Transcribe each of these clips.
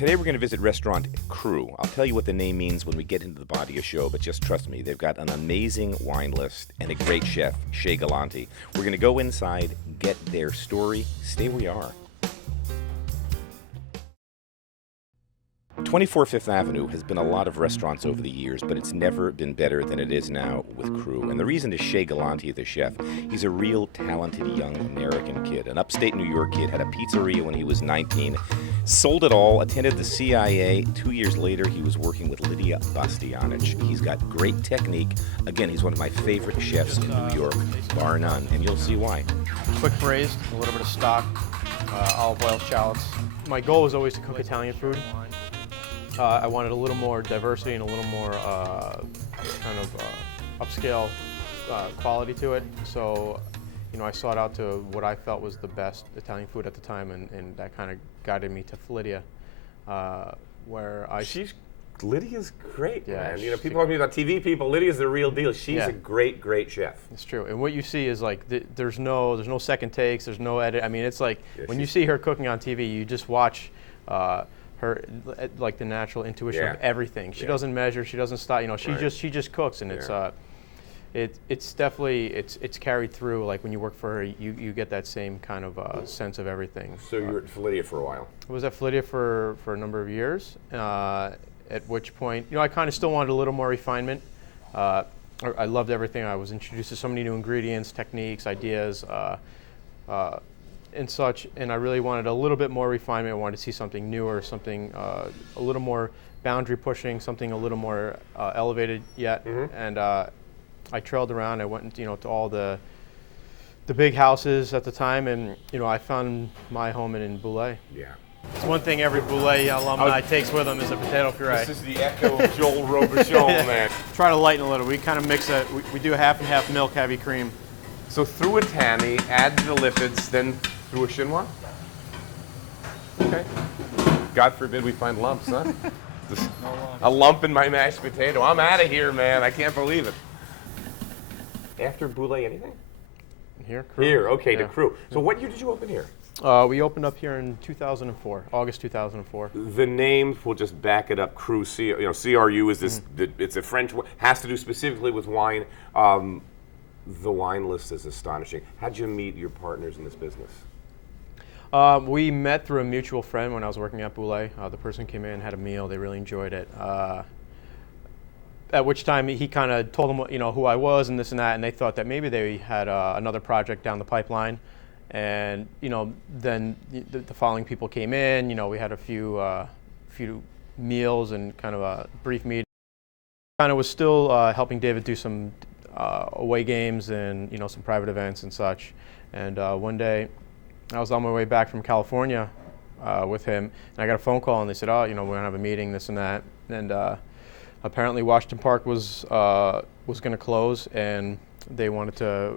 Today we're going to visit restaurant CRU. I'll tell you what the name means when we get into the body of the show, but just trust me, they've got an amazing wine list and a great chef, Shea Gallante. We're going to go inside, get their story. Stay where you are. 24 Fifth Avenue has been a lot of restaurants over the years, but it's never been better than it is now with CRU. And the reason is Shea Gallante, the chef. He's a real talented young American kid, an upstate New York kid, had a pizzeria when he was 19, sold it all, attended the CIA. 2 years later, he was working with Lydia Bastianich. He's got great technique. Again, he's one of my favorite chefs in New York, bar none, and you'll see why. Quick braised, a little bit of stock, olive oil, shallots. My goal was always to cook Italian food. I wanted a little more diversity and a little more upscale quality to it. So, I sought out to what I felt was the best Italian food at the time, and that kind of guided me to Lydia, where I. Lydia's great, yeah, man. People talk to me about TV people. Lydia's the real deal. She's a great, great chef. It's true. And what you see is like there's no second takes. There's no edit. I mean, it's like when you see her cooking on TV, you just watch. Her like the natural intuition of everything. She doesn't measure. She doesn't stop. She just cooks, and it's definitely it's carried through. Like when you work for her, you get that same kind of sense of everything. So you were at Lydia for a while. I was at Lydia for a number of years. At which point, I kind of still wanted a little more refinement. I loved everything. I was introduced to so many new ingredients, techniques, ideas. And such, and I really wanted a little bit more refinement. I wanted to see something newer, something a little more boundary pushing, something a little more elevated yet. Mm-hmm. And I trailed around. I went, to all the big houses at the time, and I found my home in Boulay. Yeah. It's one thing every Boulay alumni takes with them is a potato puree. This is the echo of Joel Robichon, man. Try to lighten a little. We kind of mix it. We do half and half milk, heavy cream. So through a tammy, add the lipids, then through a chinois? Okay. God forbid we find lumps, huh? A lump in my mashed potato. I'm out of here, man. I can't believe it. After Boulay, anything? Here, CRU. Here, okay, the CRU. So what year did you open here? We opened up here in 2004, August 2004. The name, we'll just back it up, CRU, CRU is this, it's a French word, has to do specifically with wine. The wine list is astonishing. How'd you meet your partners in this business? We met through a mutual friend when I was working at Boulay. The person came in, had a meal, they really enjoyed it. At which time he kind of told them, who I was and this and that, and they thought that maybe they had another project down the pipeline. And then the following people came in. We had a few meals and kind of a brief meeting. Kind of was still helping David do some away games and some private events and such. And one day, I was on my way back from California with him, and I got a phone call, and they said, "Oh, we're gonna have a meeting, this and that." And apparently, Washington Park was going to close, and they wanted to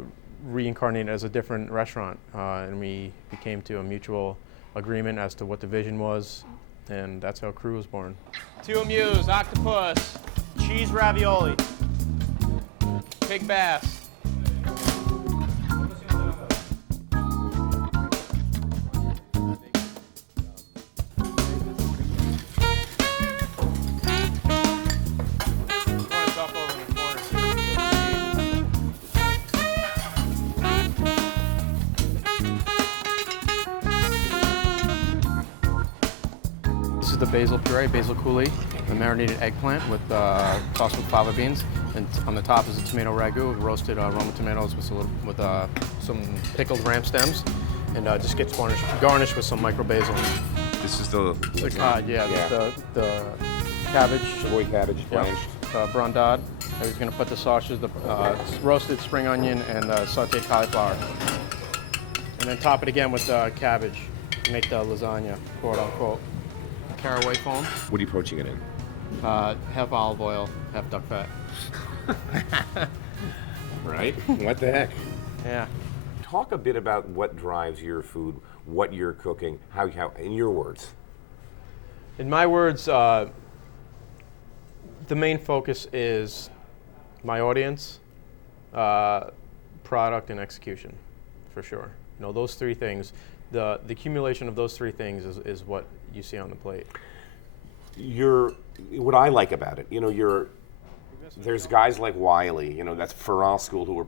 reincarnate it as a different restaurant, and we came to a mutual agreement as to what the vision was, and that's how CRU was born. 2 amuse, octopus, cheese ravioli, pig bass. This is the basil puree, basil coulis, the marinated eggplant with tossed with fava beans, and on the top is a tomato ragu with roasted Roma tomatoes with some pickled ram stems, and just gets garnished with some micro basil. This is the the cabbage, Savoy cabbage blanched, brandade. And he's going to put the sausage, the roasted spring onion, and sautéed cauliflower, and then top it again with cabbage to make the lasagna, quote unquote. Caraway foam. What are you poaching it in? Half olive oil, half duck fat. Right? What the heck? Yeah. Talk a bit about what drives your food, what you're cooking, how in your words. In my words, the main focus is my audience, product, and execution, for sure. Those three things. The accumulation of those three things is what you see on the plate. what I like about it, there's guys like Wiley, that's Ferrand School who are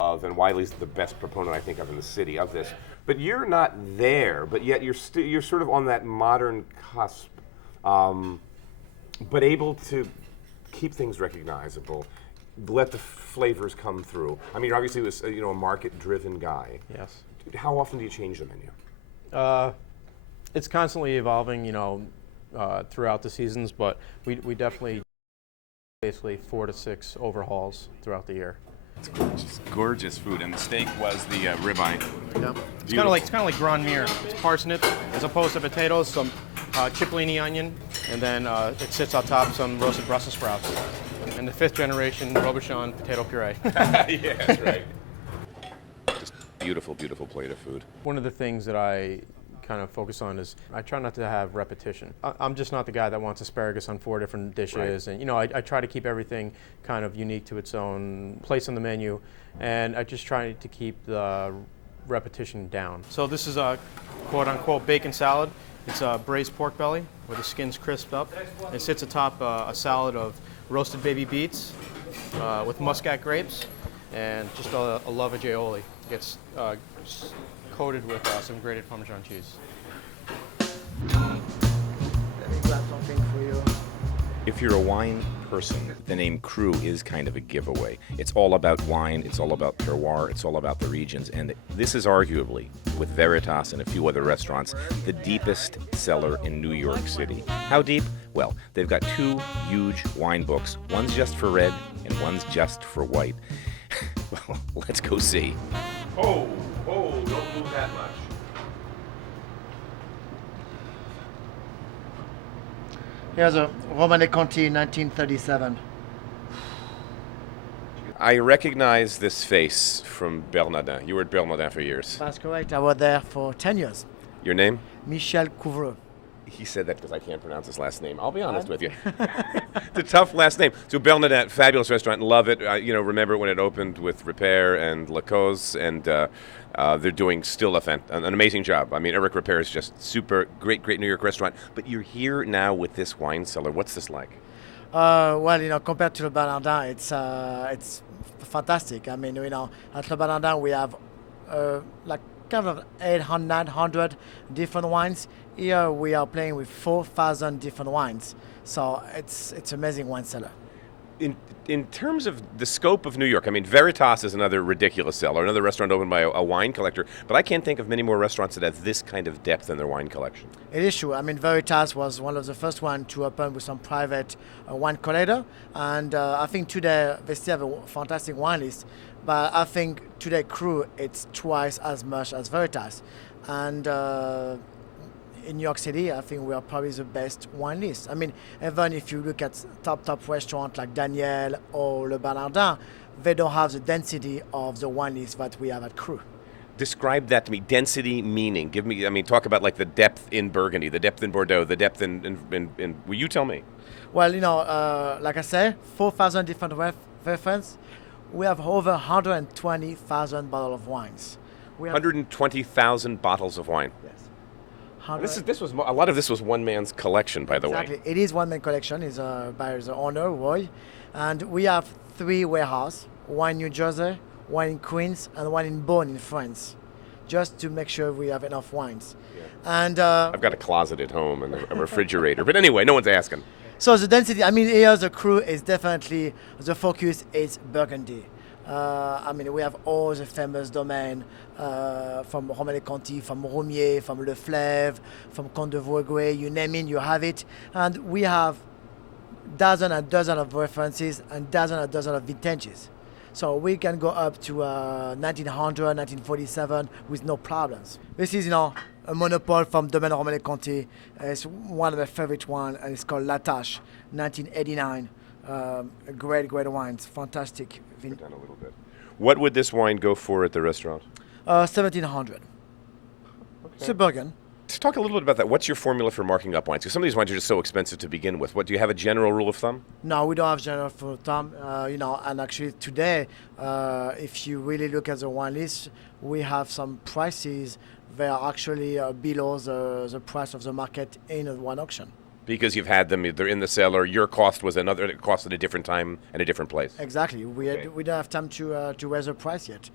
and Wiley's the best proponent I think of in the city of this. But you're not there, but yet you're sort of on that modern cusp, but able to keep things recognizable, let the flavors come through. I mean, you're obviously a market-driven guy. Yes. How often do you change the menu? It's constantly evolving, throughout the seasons, but we definitely basically 4 to 6 overhauls throughout the year. It's gorgeous food, and the steak was the ribeye. Yep. It's kind of like grand mire. It's parsnips as opposed to potatoes, some cipollini onion, and then it sits on top some roasted Brussels sprouts. And the 5th generation Robuchon potato puree. Yeah, that's right. Just beautiful, beautiful plate of food. One of the things that I kind of focus on is I try not to have repetition. I'm just not the guy that wants asparagus on 4 different dishes, right. And I try to keep everything kind of unique to its own place on the menu, and I just try to keep the repetition down. So this is a quote-unquote bacon salad. It's a braised pork belly where the skin's crisped up. It sits atop a salad of roasted baby beets with muscat grapes and just a love of aioli. It gets coated with some grated Parmesan cheese. Let me grab something for you. If you're a wine person, the name CRU is kind of a giveaway. It's all about wine, it's all about terroir, it's all about the regions, and this is arguably, with Veritas and a few other restaurants, the deepest cellar in New York City. How deep? Well, they've got 2 huge wine books. One's just for red, and one's just for white. Well, let's go see. Oh, don't move that much. Here's a Romane Conti 1937. I recognize this face from Bernardin. You were at Bernardin for years. That's correct. I was there for 10 years. Your name? Michel Couvreux. He said that because I can't pronounce his last name. I'll be honest with you. It's a tough last name. So Bernardin, fabulous restaurant, love it. Remember when it opened with Repair and La Cause, and they're doing still an amazing job. I mean, Eric Repair is just super, great New York restaurant. But you're here now with this wine cellar. What's this like? Well, compared to Le Bernardin, it's fantastic. I mean, at Le Bernardin we have like kind of 800, 900 different wines. Here we are playing with 4,000 different wines. So it's amazing wine cellar. In terms of the scope of New York, I mean, Veritas is another ridiculous cellar, another restaurant opened by a wine collector, but I can't think of many more restaurants that have this kind of depth in their wine collection. It is true. I mean, Veritas was one of the first ones to open with some private wine collector, and I think today they still have a fantastic wine list, but I think today CRU, it's twice as much as Veritas. And in New York City, I think we are probably the best wine list. I mean, even if you look at top restaurants like Daniel or Le Bernardin, they don't have the density of the wine list that we have at CRU. Describe that to me. Density meaning. Talk about like the depth in Burgundy, the depth in Bordeaux, the depth in will you tell me? Well, like I say, 4,000 different references. We have over 120,000 bottles of wines. 120,000 bottles of wine. Yes. A lot of this was one man's collection, by the way. Exactly. It is one man collection. It's by the owner, Roy. And we have 3 warehouses, one in New Jersey, one in Queens, and one in Beaune in France, just to make sure we have enough wines. Yeah. And I've got a closet at home and a refrigerator. But anyway, no one's asking. So the density, I mean, here the CRU is definitely, the focus is Burgundy. We have all the famous domain from Romane Conti, from Roumier, from Le Fleuve, from Comte de Vaudreuil, you name it, you have it. And we have dozens and dozens of references and dozens and dozens of vintages. So we can go up to 1900, 1947 with no problems. This is, a monopole from Domaine Romane Conti. It's one of my favorite ones, and it's called La Tâche, 1989. Great wine, fantastic. Put down a little bit. What would this wine go for at the restaurant? 1700. Okay. It's a Burgundy. Let's talk a little bit about that. What's your formula for marking up wines? Because some of these wines are just so expensive to begin with. Do you have a general rule of thumb? No, we don't have general rule of thumb. And actually today, if you really look at the wine list, we have some prices that are actually below the price of the market in a wine auction. Because you've had them, they're in the cellar. Your cost was another cost at a different time and a different place. Exactly. We don't have time to raise the price yet,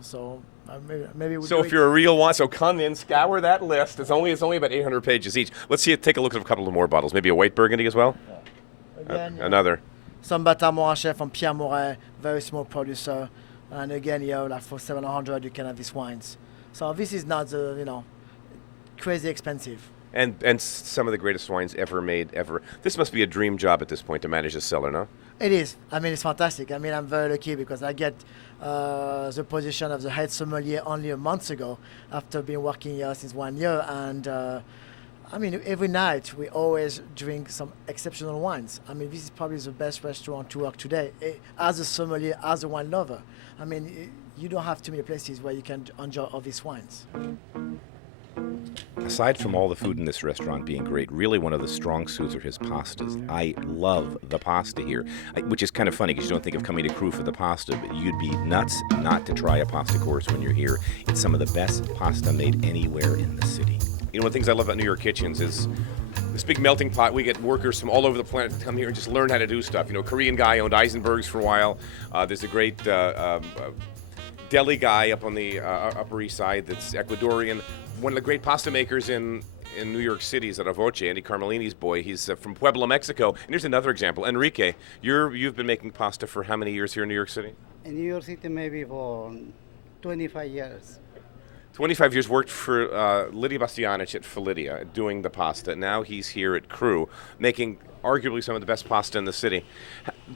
so maybe we. So do if it. you're a real one, so come in, scour that list. It's only about 800 pages each. Let's take a look at a couple of more bottles. Maybe a white Burgundy as well. Again, Another. some Bata Moranchet from Pierre Moret, very small producer, and again, like for 700 you can have these wines. So this is not crazy expensive. And some of the greatest wines ever made ever. This must be a dream job at this point to manage a cellar, no? It is. I mean, it's fantastic. I mean, I'm very lucky because I get the position of the head sommelier only a month ago after being working here since 1 year. And I mean, every night we always drink some exceptional wines. I mean, this is probably the best restaurant to work today. As a sommelier, as a wine lover, I mean, you don't have too many places where you can enjoy all these wines. Aside from all the food in this restaurant being great, really one of the strong suits are his pastas. I love the pasta here, which is kind of funny because you don't think of coming to CRU for the pasta, but you'd be nuts not to try a pasta course when you're here. It's some of the best pasta made anywhere in the city. You know, one of the things I love about New York kitchens is this big melting pot. We get workers from all over the planet to come here and just learn how to do stuff. You know, a Korean guy owned Eisenberg's for a while. There's a great deli guy up on the Upper East Side that's Ecuadorian. One of the great pasta makers in New York City is Voce, Andy Carmelini's boy. He's from Puebla, Mexico. And here's another example. Enrique, you've been making pasta for how many years here in New York City? In New York City, maybe for 25 years. 25 years, worked for Lydia Bastianich at Felidia doing the pasta. Now he's here at CRU making arguably some of the best pasta in the city.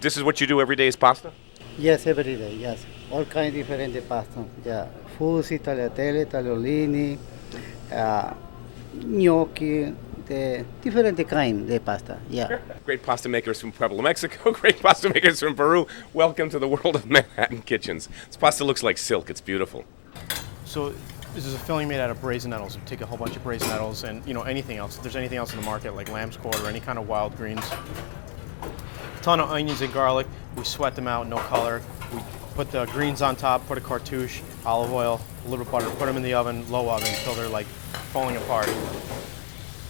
This is what you do every day is pasta? Yes, every day, yes. All kind of different pasta. Yeah, fusi, tagliatelle, tagliolini, gnocchi, the different kind of pasta, yeah. Great pasta makers from Puebla, Mexico. Great pasta makers from Peru. Welcome to the world of Manhattan kitchens. This pasta looks like silk. It's beautiful. So this is a filling made out of brazen nettles. We take a whole bunch of brazen nettles and anything else. If there's anything else in the market like lamb's quarter or any kind of wild greens. Ton of onions and garlic. We sweat them out, no color. We put the greens on top, put a cartouche, olive oil, a little butter, put them in the oven, low oven, until they're like falling apart.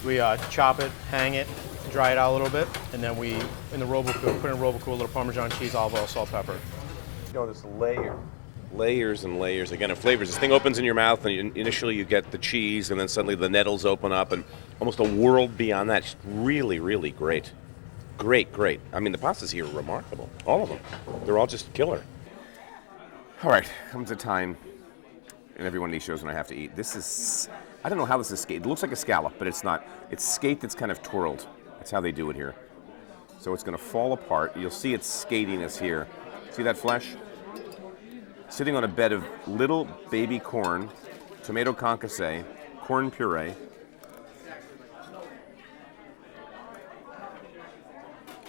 We chop it, hang it, dry it out a little bit, and then we, in the Robocool, put in Robocool, a little Parmesan cheese, olive oil, salt, pepper. This layers and layers again of flavors. This thing opens in your mouth, and initially you get the cheese, and then suddenly the nettles open up, and almost a world beyond that. Just really, really great. Great. I mean, the pastas here are remarkable. All of them. They're all just killer. All right, comes a time in every one of these shows when I have to eat. This is, I don't know how this is skate. It looks like a scallop, but it's not. It's skate that's kind of twirled. That's how they do it here. So it's going to fall apart. You'll see its skatiness here. See that flesh? Sitting on a bed of little baby corn, tomato concasse, corn puree,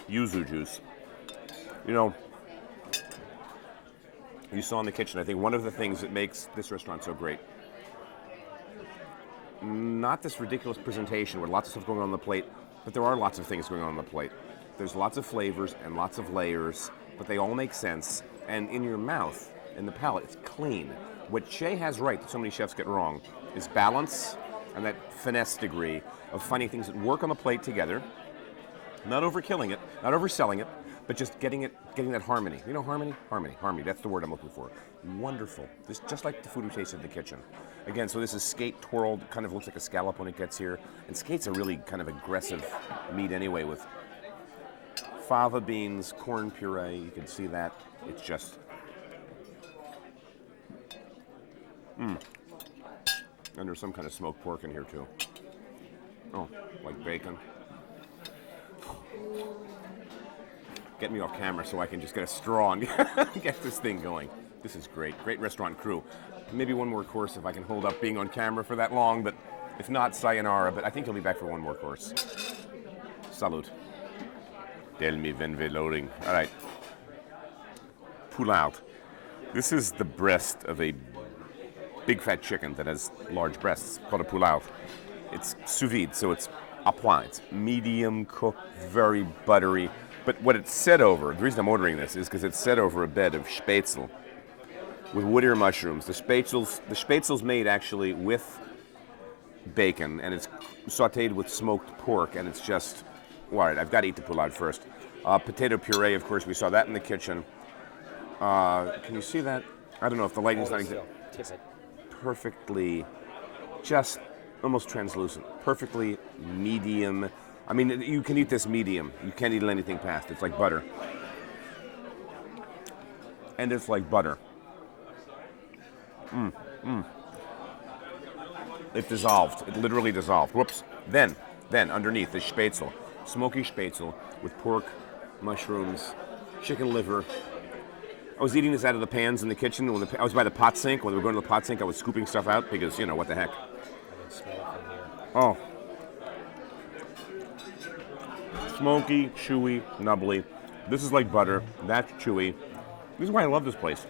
yuzu juice. You saw in the kitchen, I think one of the things that makes this restaurant so great, not this ridiculous presentation with lots of stuff going on the plate, but there are lots of things going on the plate. There's lots of flavors and lots of layers, but they all make sense. And in your mouth, in the palate, it's clean. What Shea has right that so many chefs get wrong is balance and that finesse degree of finding things that work on the plate together, not overkilling it, not overselling it, but just getting that harmony. Harmony. That's the word I'm looking for. Wonderful. This just like the food we tasted in the kitchen. Again, so this is skate twirled, kind of looks like a scallop when it gets here. And skate's a really kind of aggressive meat anyway with fava beans, corn puree. You can see that. It's just and there's some kind of smoked pork in here too. Oh, like bacon. Get me off camera so I can just get a straw and get this thing going. This is great. Great restaurant crew. Maybe one more course if I can hold up being on camera for that long, but if not, sayonara. But I think he'll be back for one more course. Salute. Del mi venve loading. All right. Poulard. This is the breast of a big fat chicken that has large breasts, called a poulard. It's sous vide, so it's à point. It's medium cooked, very buttery. But what it's set over, the reason I'm ordering this is because it's set over a bed of spätzle with wood ear mushrooms. The spätzle's made actually with bacon, and it's sautéed with smoked pork, and it's just, all right, I've got to eat the poulade first. Potato puree, of course, we saw that in the kitchen. Can you see that? I don't know if the lighting's not perfectly, just almost translucent, perfectly medium. I mean, you can eat this medium. You can't eat anything past. It's like butter. And it's like butter. It dissolved. It literally dissolved. Whoops. Then underneath the spätzle, smoky spätzle with pork, mushrooms, chicken liver. I was eating this out of the pans in the kitchen. When I was by the pot sink. When we were going to the pot sink, I was scooping stuff out because, you know, what the heck. I can smell it from here. Oh. Smoky, chewy, nubbly. This is like butter. That's chewy. This is why I love this place.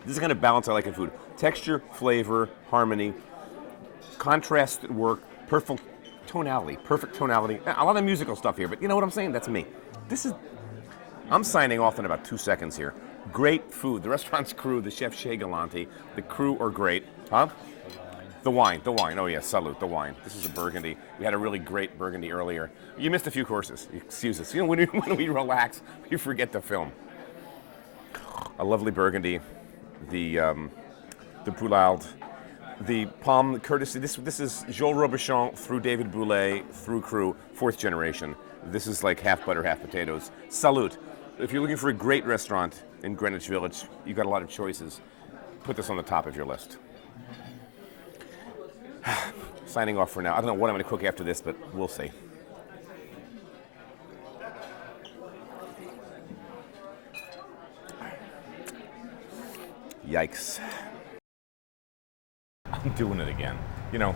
This is the kind of balance I like in food. Texture, flavor, harmony, contrast at work, perfect tonality. A lot of musical stuff here, but you know what I'm saying? That's me. I'm signing off in about 2 seconds here. Great food. The restaurant's crew, the chef Shea Gallante, the crew are great. Huh? The wine. Oh yeah, salute, the wine. This is a Burgundy. We had a really great Burgundy earlier. You missed a few courses. Excuse us. You know, when we relax, we forget to film. A lovely Burgundy, the poulade, the pomme courtesy. This is Joel Robuchon through David Boulay through crew, 4th generation. This is like half butter, half potatoes. Salute. If you're looking for a great restaurant in Greenwich Village, you've got a lot of choices. Put this on the top of your list. Signing off for now. I don't know what I'm going to cook after this, but we'll see. Yikes. I'm doing it again. You know,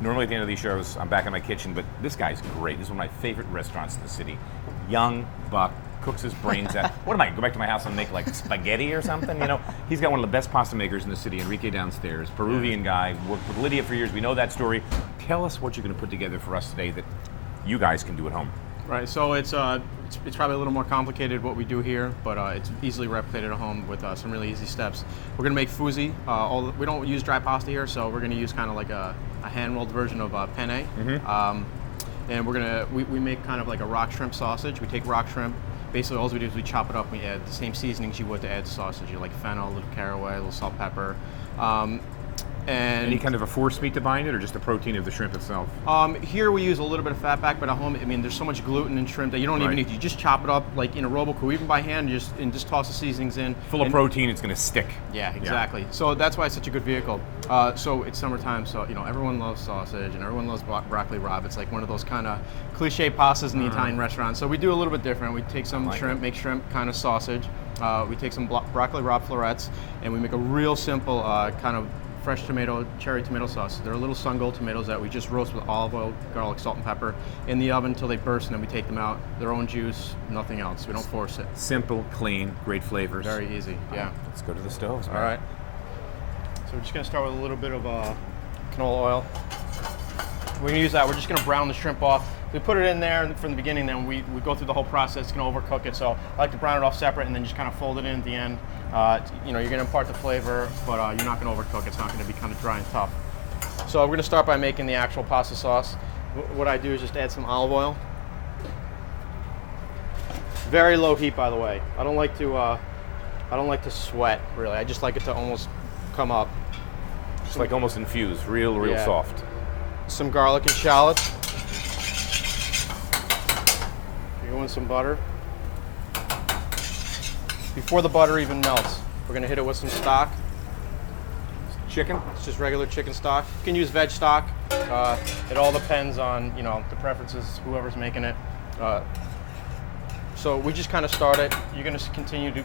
normally at the end of these shows, I'm back in my kitchen, but this guy's great. This is one of my favorite restaurants in the city. Young buck, cooks his brains out. What am I, go back to my house and make like spaghetti or something? You know, he's got one of the best pasta makers in the city, Enrique downstairs, Peruvian guy, worked with Lydia for years. We know that story. Tell us what you're going to put together for us today that you guys can do at home. Right, so it's probably a little more complicated what we do here, but it's easily replicated at home with some really easy steps. We're gonna make fusi. We don't use dry pasta here, so we're gonna use kind of like a hand-rolled version of penne. And we make kind of like a rock shrimp sausage. We take rock shrimp. Basically, all we do is we chop it up. We add the same seasonings you would to add to sausage. You like fennel, a little caraway, a little salt, pepper. And any kind of a force meat to bind it, or just the protein of the shrimp itself? Here we use a little bit of fat back, but at home, I mean, there's so much gluten in shrimp that you don't even need. You just chop it up like in a Robocool, even by hand, and just toss the seasonings in. Full of protein, it's going to stick. Yeah, exactly. Yeah. So that's why it's such a good vehicle. So it's summertime, so you know everyone loves sausage and everyone loves broccoli rabe. It's like one of those kind of cliche pastas in the Italian restaurant. So we do a little bit different. We take some shrimp, make shrimp kind of sausage. We take some broccoli rabe florets, and we make a real simple kind of fresh cherry tomato sauce. They're little sun-gold tomatoes that we just roast with olive oil, garlic, salt, and pepper in the oven until they burst, and then we take them out. Their own juice, nothing else. We don't force it. Simple, clean, great flavors. Very easy, yeah. Let's go to the stoves. All right. So we're just gonna start with a little bit of canola oil. We're gonna use that. We're just gonna brown the shrimp off. We put it in there from the beginning, then we go through the whole process. It's gonna overcook it, so I like to brown it off separate and then just kind of fold it in at the end. You know, you're gonna impart the flavor, but you're not gonna overcook. It's not gonna be kind of dry and tough. So we're gonna start by making the actual pasta sauce. What I do is just add some olive oil. Very low heat, by the way. I don't like to sweat really. I just like it to almost come up. Just like almost infused, real soft. Some garlic and shallots. You go in some butter. Before the butter even melts, we're gonna hit it with some stock. Chicken? It's just regular chicken stock. You can use veg stock. It all depends on the preferences, whoever's making it. So we just kind of start it. You're gonna continue to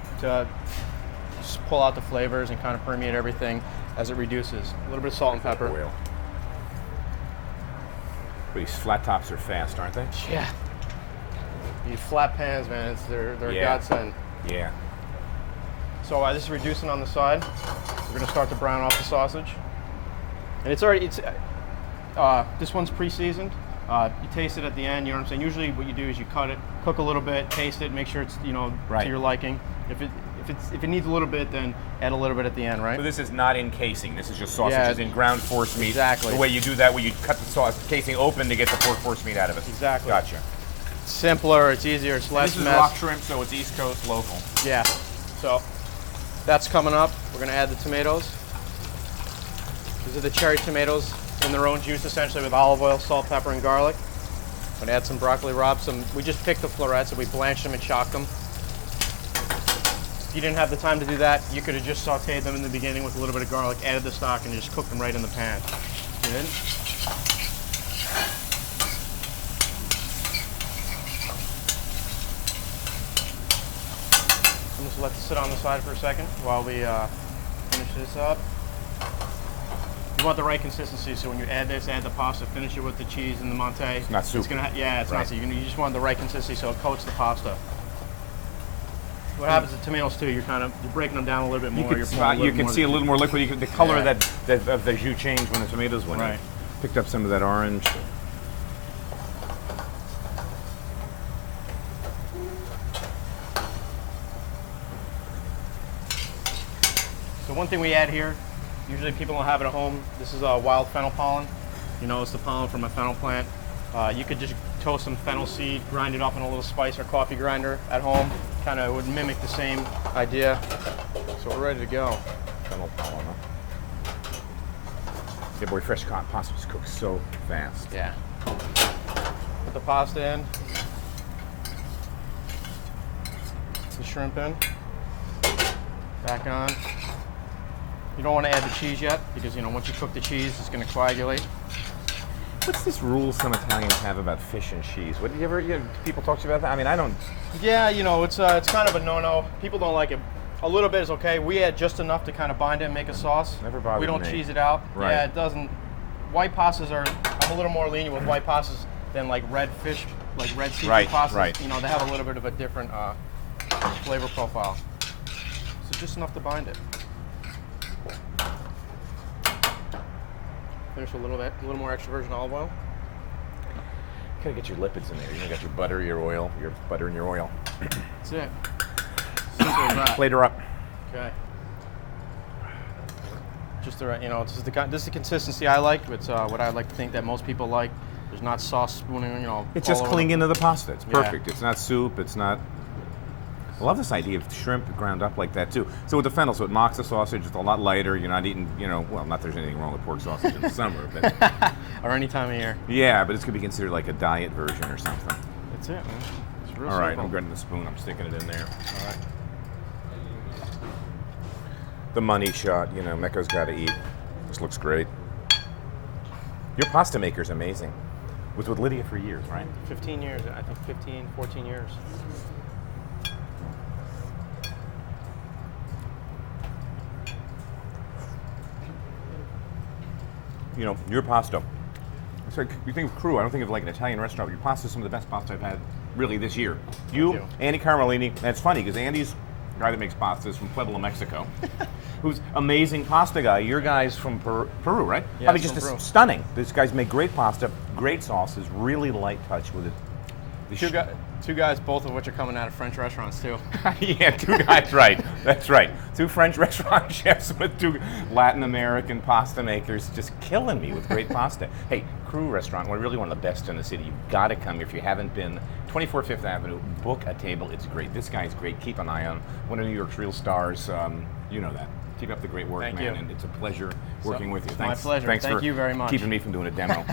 just pull out the flavors and kind of permeate everything as it reduces. A little bit of salt and pepper. Oil. But these flat tops are fast, aren't they? Yeah. These flat pans, man, they're godsend. Yeah. So this is reducing on the side. We're gonna start to brown off the sausage. And this one's pre-seasoned. You taste it at the end, you know what I'm saying? Usually what you do is you cut it, cook a little bit, taste it, make sure it's, to your liking. if it needs a little bit, then add a little bit at the end, right? So this is not in casing. This is just sausages Yeah, in ground force meat. exactly. The way you do that, where you cut the sauce casing open to get the pork force meat out of it. Exactly. Gotcha. It's simpler, it's easier, it's less This is mess. rock shrimp, so it's East Coast local. Yeah. So that's coming up. We're gonna add the tomatoes. These are the cherry tomatoes in their own juice, essentially, with olive oil, salt, pepper, and garlic. I'm gonna add some broccoli rabe. We just picked the florets, so we blanched them and chopped them. If you didn't have the time to do that, you could have just sauteed them in the beginning with a little bit of garlic, added the stock, and just cooked them right in the pan. Good. I'm just let this sit on the side for a second while we finish this up. You want the right consistency, so when you add this, add the pasta, finish it with the cheese and the Monte. It's not soup. It's gonna yeah, it's Right. not soup. You just want the right consistency so it coats the pasta. What happens to tomatoes too? You're breaking them down a little bit more. You can see a little more liquid. The color of of the jus changed when the tomatoes went in. Right. Picked up some of that orange. So one thing we add here, usually people don't have it at home. This is wild fennel pollen. You know, it's the pollen from a fennel plant. You could just toast some fennel seed, grind it up in a little spice or coffee grinder at home. Kind of would mimic the same idea. So we're ready to go. Fennel pollen, huh? Yeah, boy, fresh caught pasta just cooks so fast. Yeah. Put the pasta in. The shrimp in. Back on. You don't want to add the cheese yet because, you know, once you cook the cheese, it's going to coagulate. What's this rule some Italians have about fish and cheese? What people talk to you about that? I mean, I don't. Yeah, you know, it's kind of a no-no. People don't like it. A little bit is okay. We add just enough to kind of bind it and make a sauce. Never bothered We don't me. cheese it out. Right. Yeah, it doesn't. White pastas are. I'm a little more lenient with white pastas than like red fish, like red seafood Right, pastas. right. You know, they have a little bit of a different flavor profile. So just enough to bind it. Finish a little more extra virgin olive oil. Gotta get your lipids in there. You got your butter, your oil, your butter and your oil. That's it. Simple as that. Plate her up. Okay. Just the right, you know, this is the consistency I like. It's what I like to think that most people like. There's not sauce spooning, you know. It's all just over clinging to the pasta. It's Yeah. perfect. It's not soup. It's not. I love this idea of shrimp ground up like that too. So with the fennel, so it mocks the sausage. It's a lot lighter. You're not eating, you know, well, not there's anything wrong with pork sausage in the summer, but or any time of year. yeah, but it's gonna be considered like a diet version or something. That's it, man. It's real All right, simple. I'm grabbing the spoon. I'm sticking it in there. All right. The money shot, you know, Mecco's got to eat. This looks great. Your pasta maker's amazing. Was with Lydia for years, right? 15 years, I think 15, 14 years. You know, your pasta. It's like, you think of CRU, I don't think of like an Italian restaurant, but your pasta is some of the best pasta I've had really this year. You, Andy Carmelini, and it's funny because Andy's the guy that makes pastas from Puebla, Mexico, who's amazing pasta guy. Your guy's from Peru, right? Yeah, I mean, from just Peru. stunning. These guys make great pasta, great sauces, really light touch with it. The Two guys, both of which are coming out of French restaurants too. yeah, two guys, right. That's right. Two French restaurant chefs with two Latin American pasta makers just killing me with great pasta. Hey, CRU restaurant, we're really one of the best in the city. You've got to come if you haven't been. 24 Fifth Avenue, book a table. It's great. This guy's great. Keep an eye on one of New York's real stars. You know that. Keep up the great work, Thank man. you. And it's a pleasure working with you. My Thanks, pleasure. Thanks Thank for you very much. keeping me from doing a demo.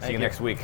See you you. next week.